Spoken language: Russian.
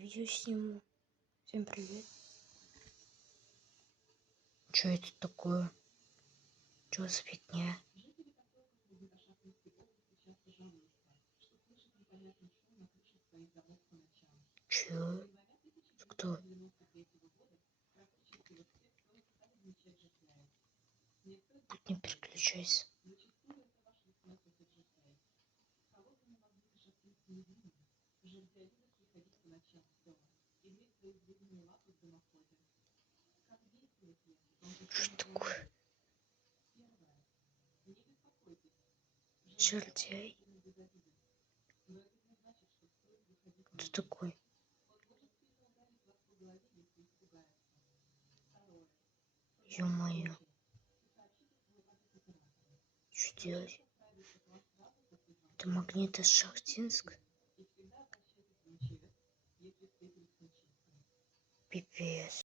видео сниму. Всем привет. Что это такое? Что за фигня? Чё? Кто? Будь не переключайся. Что такое? Жердяй? Кто такой? Ё-моё. Что делать? Это Магнитошахтинск? Пипец.